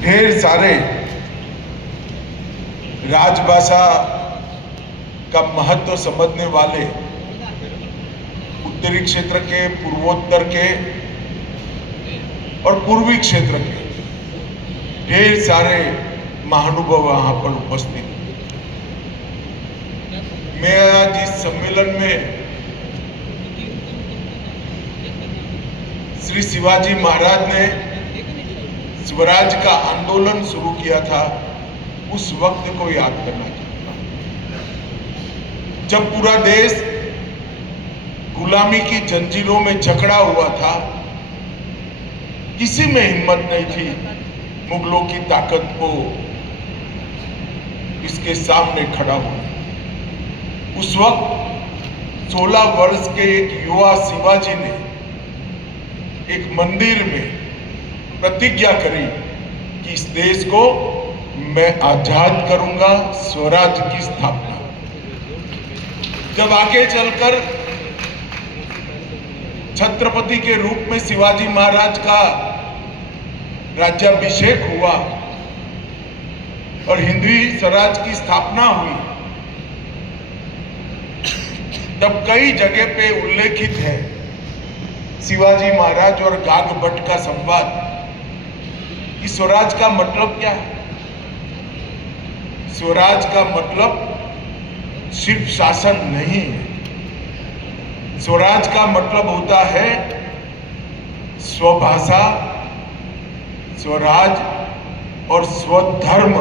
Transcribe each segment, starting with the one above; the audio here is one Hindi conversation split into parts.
ढेर सारे राजभाषा का महत्व समझने वाले उत्तरी क्षेत्र के, पूर्वोत्तर के और पूर्वी क्षेत्र के ढेर सारे महानुभाव वहां पर उपस्थित। मैं आज इस सम्मेलन में श्री शिवाजी महाराज ने स्वराज का आंदोलन शुरू किया था, उस वक्त को याद करना चाहता हूं, जब पूरा देश गुलामी की जंजीरों में जकड़ा हुआ था। किसी में हिम्मत नहीं थी मुगलों की ताकत को इसके सामने खड़ा होने। उस वक्त 16 वर्ष के एक युवा शिवाजी ने एक मंदिर में प्रतिज्ञा करी कि इस देश को मैं आजाद करूंगा, स्वराज की स्थापना। जब आगे चलकर छत्रपति के रूप में शिवाजी महाराज का राज्याभिषेक हुआ और हिंदवी स्वराज की स्थापना हुई, तब कई जगह पे उल्लेखित है शिवाजी महाराज और गाग भट्ट का संवाद कि स्वराज का मतलब क्या है। स्वराज का मतलब सिर्फ शासन नहीं है। स्वराज का मतलब होता है स्वभाषा, स्वराज और स्वधर्म,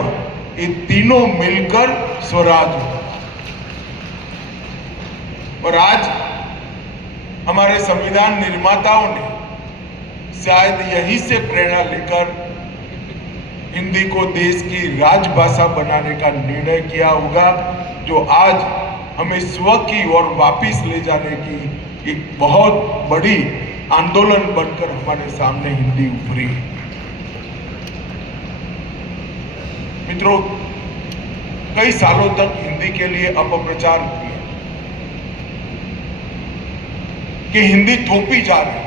ये तीनों मिलकर स्वराज होता है। और आज हमारे संविधान निर्माताओं ने शायद यहीं से प्रेरणा लेकर हिंदी को देश की राजभाषा बनाने का निर्णय किया होगा, जो आज हमें स्व की ओर वापिस ले जाने की एक बहुत बड़ी आंदोलन बनकर हमारे सामने हिंदी उभरी है। मित्रों, कई सालों तक हिंदी के लिए अपप्रचार किया कि हिंदी थोपी जा रही है।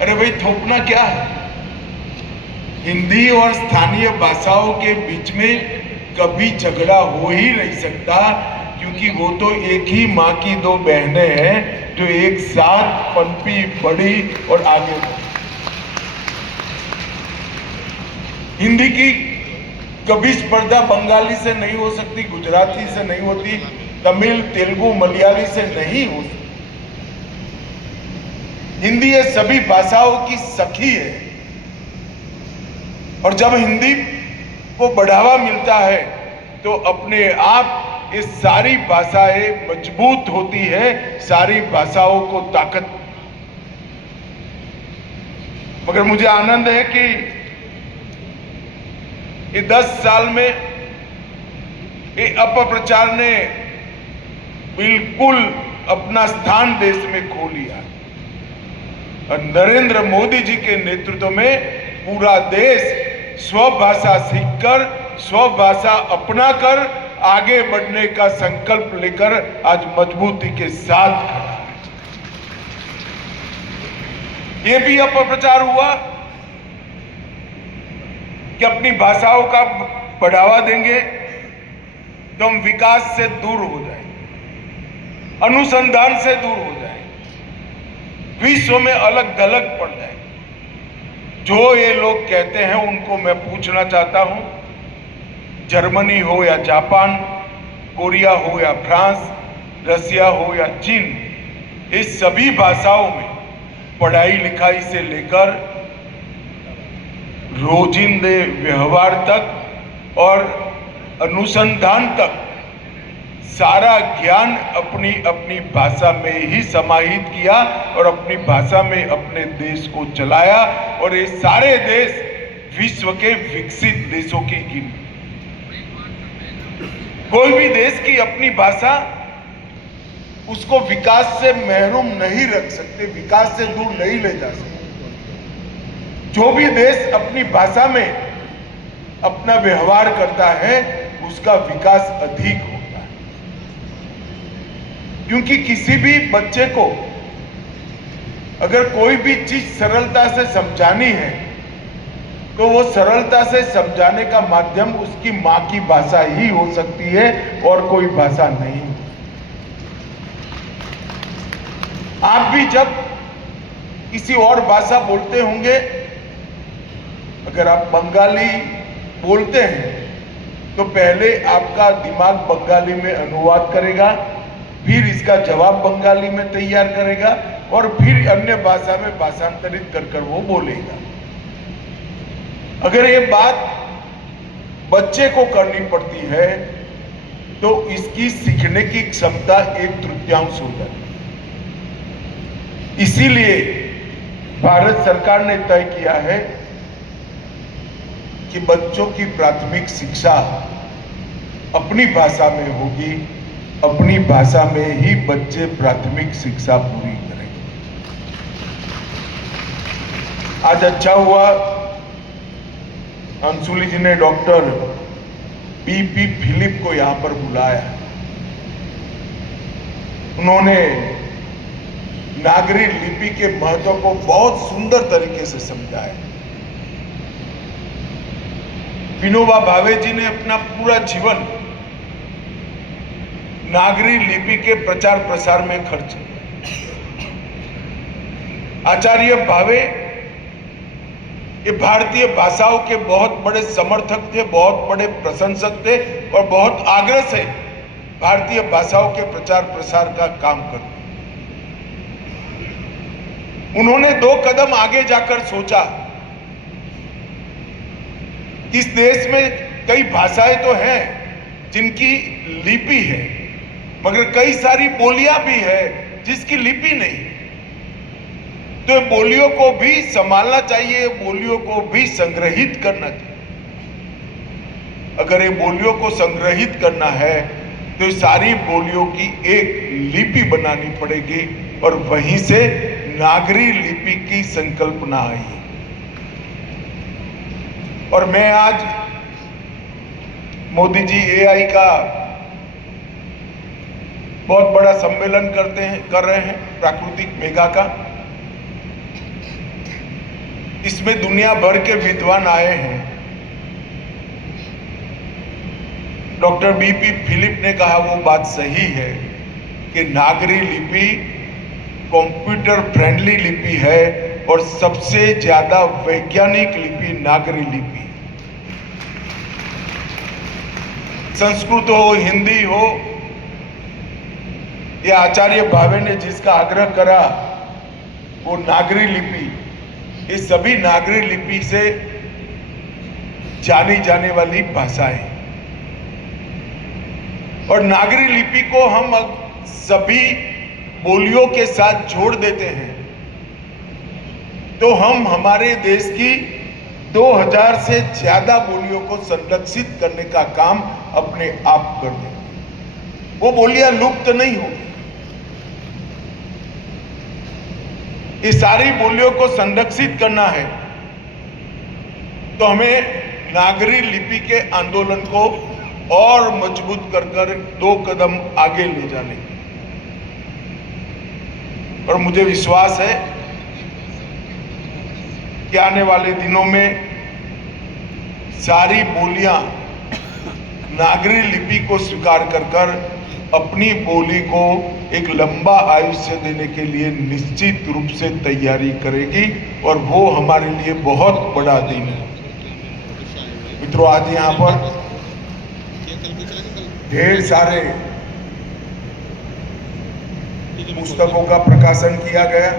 अरे भाई, थोपना क्या है? हिंदी और स्थानीय भाषाओं के बीच में कभी झगड़ा हो ही नहीं सकता, क्योंकि वो तो एक ही माँ की दो बहनें हैं जो एक साथ पनपी बढ़ी और आगे बढ़ी। हिंदी की कभी स्पर्धा बंगाली से नहीं हो सकती, गुजराती से नहीं होती, तमिल, तेलुगु, मलयाली से नहीं हो सकती। हिंदी ये सभी भाषाओं की सखी है, और जब हिंदी को बढ़ावा मिलता है तो अपने आप ये सारी भाषाएं मजबूत होती है, सारी भाषाओं को ताकत। मगर मुझे आनंद है कि ये 10 साल में ये अपप्रचार ने बिल्कुल अपना स्थान देश में खो लिया, और नरेंद्र मोदी जी के नेतृत्व में पूरा देश स्वभाषा सीखकर, स्वभाषा अपनाकर आगे बढ़ने का संकल्प लेकर आज मजबूती के साथ खड़ा है। ये भी अपप्रचार हुआ कि अपनी भाषाओं का बढ़ावा देंगे तो हम विकास से दूर हो जाएंगे, अनुसंधान से दूर हो जाएंगे, विश्व में अलग थलग पड़ जाएंगे। जो ये लोग कहते हैं उनको मैं पूछना चाहता हूं, जर्मनी हो या जापान, कोरिया हो या फ्रांस, रसिया हो या चीन, इस सभी भाषाओं में पढ़ाई लिखाई से लेकर रोजिंदे व्यवहार तक और अनुसंधान तक सारा ज्ञान अपनी अपनी भाषा में ही समाहित किया और अपनी भाषा में अपने देश को चलाया, और ये सारे देश विश्व के विकसित देशों की गिनती। कोई भी देश की अपनी भाषा उसको विकास से महरूम नहीं रख सकते, विकास से दूर नहीं ले जा सकते। जो भी देश अपनी भाषा में अपना व्यवहार करता है उसका विकास अधिक होता है, क्योंकि किसी भी बच्चे को अगर कोई भी चीज सरलता से समझानी है तो वो सरलता से समझाने का माध्यम उसकी मां की भाषा ही हो सकती है और कोई भाषा नहीं। आप भी जब किसी और भाषा बोलते होंगे, अगर आप बंगाली बोलते हैं तो पहले आपका दिमाग बंगाली में अनुवाद करेगा, फिर इसका जवाब बंगाली में तैयार करेगा और फिर अन्य भाषा में भाषांतरित कर वो बोलेगा। अगर ये बात बच्चे को करनी पड़ती है तो इसकी सीखने की क्षमता 1/3 हो जाती है। इसीलिए भारत सरकार ने तय किया है कि बच्चों की प्राथमिक शिक्षा अपनी भाषा में होगी, अपनी भाषा में ही बच्चे प्राथमिक शिक्षा पूरी करेंगे। आज अच्छा हुआ अंशुली जी ने डॉक्टर बीपी फिलिप को यहां पर बुलाया। उन्होंने नागरी लिपि के महत्व को बहुत सुंदर तरीके से समझाया। विनोबा भावे जी ने अपना पूरा जीवन नागरी लिपि के प्रचार प्रसार में खर्च किया। आचार्य भावे ये भारतीय भाषाओं के बहुत बड़े समर्थक थे, बहुत बड़े प्रशंसक थे और बहुत आग्रह से भारतीय भाषाओं के प्रचार प्रसार का काम करते। उन्होंने 2 कदम आगे जाकर सोचा, इस देश में कई भाषाएं तो हैं जिनकी लिपि है, मगर कई सारी बोलियां भी है जिसकी लिपि नहीं। तो बोलियों को भी संभालना चाहिए, बोलियों को भी संग्रहित करना चाहिए। अगर ये बोलियों को संग्रहित करना है तो सारी बोलियों की एक लिपि बनानी पड़ेगी और वहीं से नागरी लिपि की संकल्पना आई। और मैं आज मोदी जी एआई का बहुत बड़ा सम्मेलन कर रहे हैं, प्राकृतिक मेगा का। इसमें दुनिया भर के विद्वान आए हैं। डॉक्टर बीपी फिलिप ने कहा वो बात सही है कि नागरी लिपि कंप्यूटर फ्रेंडली लिपि है और सबसे ज्यादा वैज्ञानिक लिपि नागरी लिपि। संस्कृत हो, हिंदी हो, या आचार्य भावे ने जिसका आग्रह करा वो नागरी लिपि, ये सभी नागरी लिपि से जानी जाने वाली भाषाएं। और नागरी लिपि को हम सभी बोलियों के साथ जोड़ देते हैं तो हम हमारे देश की 2000 से ज्यादा बोलियों को संरक्षित करने का काम अपने आप कर देंगे। वो बोलियां लुप्त नहीं होगी। ये सारी बोलियों को संरक्षित करना है तो हमें नागरी लिपि के आंदोलन को और मजबूत कर 2 कदम आगे ले जाने। और मुझे विश्वास है कि आने वाले दिनों में सारी बोलियां नागरी लिपि को स्वीकार कर अपनी बोली को एक लंबा आयुष्य देने के लिए निश्चित रूप से तैयारी करेगी और वो हमारे लिए बहुत बड़ा दिन है। मित्रों, आज यहाँ पर ढेर सारे पुस्तकों का प्रकाशन किया गया।